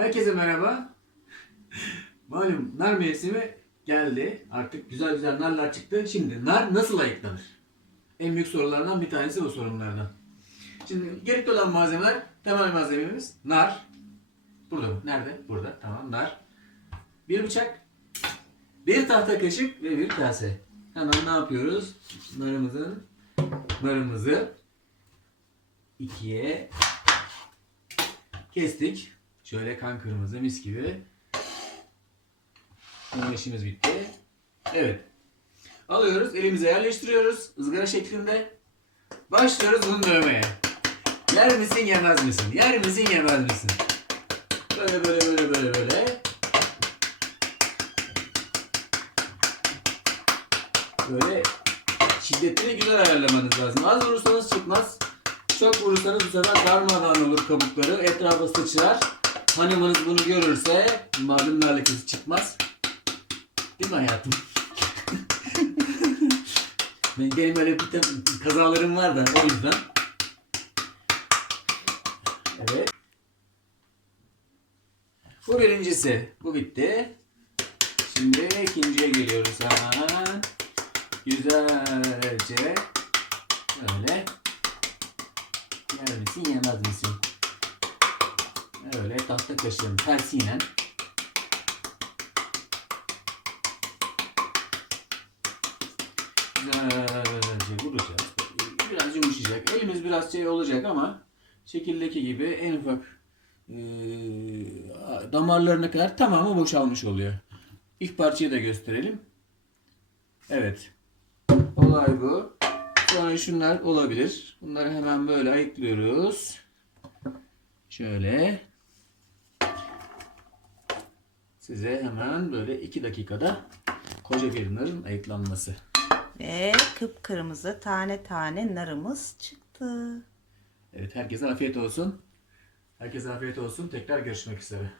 Herkese merhaba. Malum nar mevsimi geldi. Artık güzel güzel narlar çıktı. Şimdi nar nasıl ayıklanır? En büyük sorulardan bir tanesi bu sorunlardan. Şimdi gerekli olan malzemeler, temel malzememiz nar. Burada mı? Nerede? Burada. Tamam nar. Bir bıçak, bir tahta kaşık ve bir kase. Hemen ne yapıyoruz? Narımızın narımızı ikiye kestik. Şöyle kan kırmızı mis gibi. Bunun işimiz bitti. Evet. Alıyoruz, elimize yerleştiriyoruz. ızgara şeklinde. Başlıyoruz bunu dövmeye. Yer misin, yemez misin? Yer misin, yemez misin? Böyle böyle böyle böyle böyle. Böyle şiddetini güzel ayarlamanız lazım. Az vurursanız çıkmaz. Çok vurursanız bu sefer darmadağın olur kabukları. Etrafa sıçrar. Hanımınız bunu görürse malum nar lekesi çıkmaz. Değil mi hayatım? Ben- Benim öyle bir kazalarım var da o yüzden. Evet. Bu birincisi. Bu bitti. Şimdi ikinciye geliyoruz hemen. Güzelce böyle yer misin yemez misin? Öyle tahta kaşığın tersiyle güzelce vuracağız. Biraz yumuşayacak. Elimiz biraz şey olacak ama şekildeki gibi en ufak eee, damarlarına kadar tamamı boşalmış oluyor. İlk parçayı da gösterelim. Evet. Olay bu. Sonra şunlar olabilir. Bunları hemen böyle ayıklıyoruz. Şöyle. Size hemen böyle iki dakikada koca bir narın ayıklanması. Ve kıpkırmızı tane tane narımız çıktı. Evet herkese afiyet olsun. Herkese afiyet olsun. Tekrar görüşmek üzere.